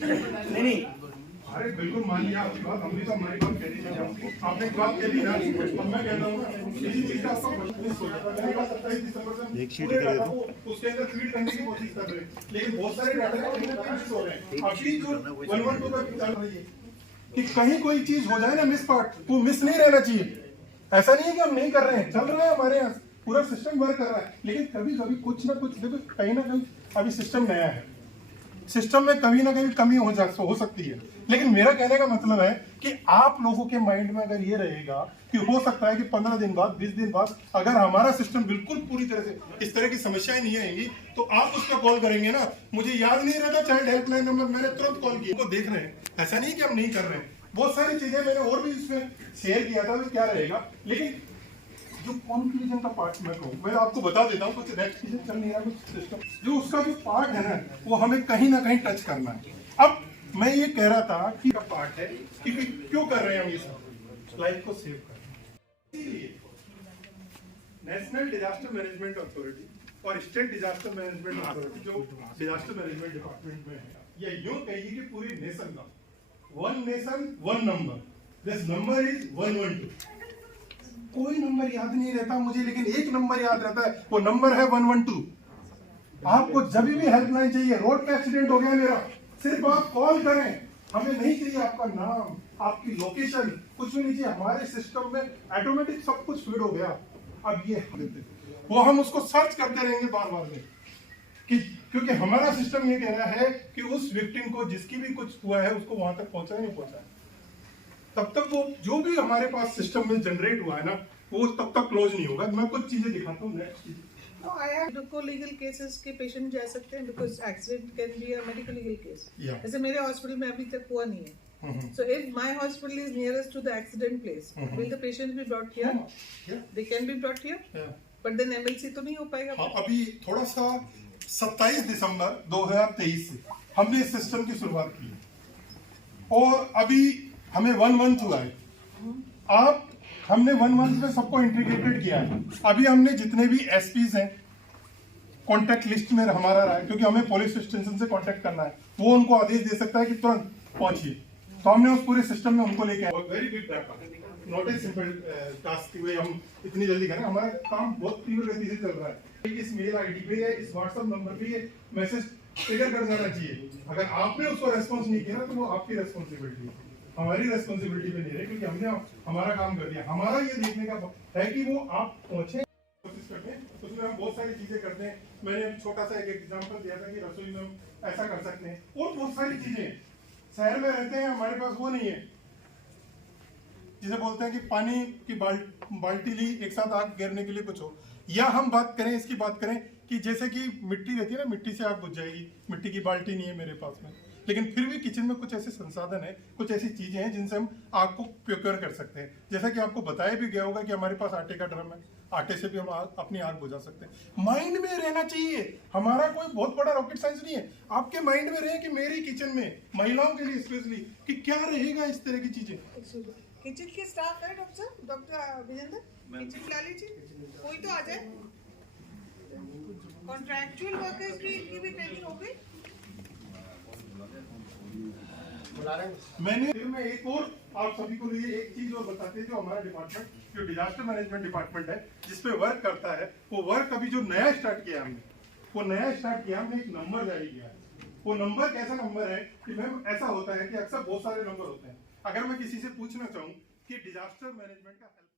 नहीं नहीं, अरे बिल्कुल मान लिया आपकी बात, हमने तो हमारी बात कह दी थी, आपने एक बात कह दी ना, अब मैं कहता हूँ ना इसी चीज का आपका मिस हो जाता है। 27 दिसंबर से एक शीट कर दो, उसके अंदर फीड करने की कोशिश कर रहे हैं, लेकिन बहुत सारे डाटा मिस हो रहे हैं। अभी जो 112 का चल रही है कि कहीं कोई चीज हो जाए ना मिस पार्ट, वो मिस नहीं रहना चाहिए। ऐसा नहीं है कि हम नहीं कर रहे हैं, चल रहा है, हमारे यहाँ पूरा सिस्टम वर्क कर रहा है, लेकिन कभी कभी कुछ ना कुछ देखो, कहीं ना कहीं अभी सिस्टम नया है, सिस्टम में कभी ना कभी कमी हो सकती है। लेकिन मेरा कहने का मतलब है कि आप लोगों के माइंड में अगर ये रहेगा कि हो सकता है कि 15 दिन बाद 20 दिन बाद अगर हमारा सिस्टम बिल्कुल पूरी तरह से इस तरह की समस्याएं नहीं आएंगी, तो आप उस पर कॉल करेंगे ना। मुझे याद नहीं रहता चाइल्ड हेल्पलाइन नंबर, मैंने तुरंत कॉल किया, देख रहे हैं, ऐसा नहीं कि हम नहीं कर रहे हैं। बहुत सारी चीजें मैंने और भी इसमें शेयर किया था, क्या रहेगा। लेकिन जो कॉन्क्लूजन का पार्ट मैं आपको बता देता हूँ, कुछ नेक्स्ट चीजें चल नहीं रहा, कुछ सिस्टम जो उसका जो पार्ट है ना, वो हमें कहीं ना कहीं टच करना है। अब मैं ये कह रहा था कि का पार्ट है कि क्यों कर रहे हैं हम ये सब, लाइफ को सेव कर रहे हैं। इसीलिए नेशनल डिजास्टर मैनेजमेंट अथॉरिटी और स्टेट डिजास्टर मैनेजमेंट अथॉरिटी जो डिजास्टर मैनेजमेंट डिपार्टमेंट में है, या यूं कहिए कि पूरी नेशन का one nation one number, this number is 112। कोई नंबर याद नहीं रहता मुझे, लेकिन एक नंबर याद रहता है, वो नंबर है 112। आपको जब भी हेल्पलाइन चाहिए, रोड पे एक्सीडेंट हो गया मेरा, सिर्फ आप कॉल करें, हमें नहीं चाहिए आपका नाम, आपकी लोकेशन, कुछ भी नहीं चाहिए। हमारे सिस्टम में ऑटोमेटिक सब कुछ फीड हो गया। अब ये वो हम उसको सर्च करते रहेंगे बार बार में कि, क्योंकि हमारा सिस्टम ये कह रहा है कि उस विक्टिम को जिसकी भी कुछ हुआ है उसको वहां तक पहुंचा नहीं पहुंचा, तब तक वो जो भी हमारे पास सिस्टम में जनरेट हुआ है ना, वो तब तक क्लोज नहीं होगा। मैं कुछ चीजें दिखाता हूँ नेक्स्ट चीज। No, I have medical legal cases के पेशेंट जा सकते हैं because accident can be a medical legal case. जैसे मेरे हॉस्पिटल में अभी तक हुआ नहीं है. So if my hospital is nearest to the accident place, will the patient be brought here? Yeah. They can be brought here. Yeah. But then MLC तो नहीं हो पाएगा. हाँ, अभी थोड़ा सा 27 दिसंबर 2023 से हमने इस सिस्टम की शुरुआत की और अभी हमें 1 मंथ हुआ है। हमने 1 मंथ में सबको इंटीग्रेटेड किया है। अभी हमने जितने भी एसपीज हैं कॉन्टेक्ट लिस्ट में हमारा रहा है, क्योंकि हमें पुलिस स्टेशन से कॉन्टेक्ट करना है, वो उनको आदेश दे सकता है कि तुरंत पहुंचिए, तो हमने उस पूरे सिस्टम में उनको लेके आए। Very big task, not a simple task कि हम इतनी जल्दी करें, हमारा काम बहुत तीव्र गति से चल रहा है। इस मेल आईडी पे या इस व्हाट्सएप नंबर पे ये मैसेज ट्रिगर कर जाना चाहिए। अगर आपने उसको रेस्पॉन्स नहीं किया तो वो आपकी रेस्पॉन्सिबिलिटी है, हमारी रेस्पॉन्सिबिलिटी पे नहीं है, क्योंकि हमने हमारा काम कर दिया। हमारा ये देखने का है कि वो आप पहुंचे, कोशिश करते हैं, उसमें हम बहुत सारी चीजें करते हैं। मैंने छोटा सा एक एग्जांपल दिया था कि रसोई में हम ऐसा कर सकते हैं, और बहुत सारी चीजें। शहर में रहते हैं, हमारे पास वो नहीं है, जिसे बोलते हैं कि पानी की बाल्टी ली, एक साथ आग गिरने के लिए कुछ हो। या हम बात करें कि जैसे कि मिट्टी रहती है ना, मिट्टी से आग बुझ जाएगी, मिट्टी की बाल्टी नहीं है मेरे पास में, लेकिन फिर भी किचन में कुछ ऐसे संसाधन है, कुछ ऐसी चीजें हैं जिनसे हम आग को प्योक्योर कर सकते हैं। जैसा कि आपको बताया भी गया होगा कि हमारे पास आटे का ड्रम है, आटे से भी हम अपनी आग बुझा सकते हैं। माइंड में रहना चाहिए, हमारा कोई बहुत बड़ा रॉकेट साइंस नहीं है। आपके माइंड में रहे कि मेरी किचन में महिलाओं के लिए स्पेशली कि क्या रहेगा इस तरह की चीजें। किचन के स्टाफ है डॉक्टर विजेंद्र, किचन ला लीजिए, कोई तो आ जाए। कॉन्ट्रैक्चुअल वर्कर्स की भी ट्रेनिंग हो गई। मैं एक और आप सभी को लिए एक चीज और बताते हैं, जो हमारा डिपार्टमेंट, जो डिजास्टर मैनेजमेंट डिपार्टमेंट है, जिसपे वर्क करता है, वो वर्क अभी जो नया स्टार्ट किया हमने एक नंबर जारी किया है। वो नंबर कैसा नंबर है कि मैम, ऐसा होता है कि अक्सर बहुत सारे नंबर होते हैं। अगर मैं किसी से पूछना चाहूँ कि डिजास्टर मैनेजमेंट का हेल्प